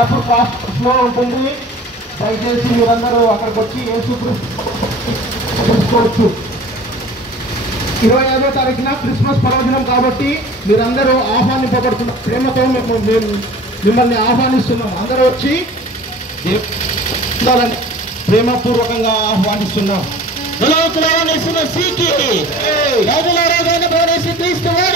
అప్పుడు cost slow ఉంటుంది. దయచేసి మీరందరూ అక్కడికి వచ్చి యేసు తెలుసుకోవచ్చు. 25వ తారీఖున క్రిస్మస్ పర్వదినం కాబట్టి మీరందరూ ఆహ్వానింపబడుతున్న ప్రేమతో మిమ్మల్ని ఆహ్వానిస్తున్నాం. అందరూ వచ్చి ప్రేమపూర్వకంగా ఆహ్వానిస్తున్నాం. రాబోతున్న ప్రభువు యేసు క్రీస్తు వారికి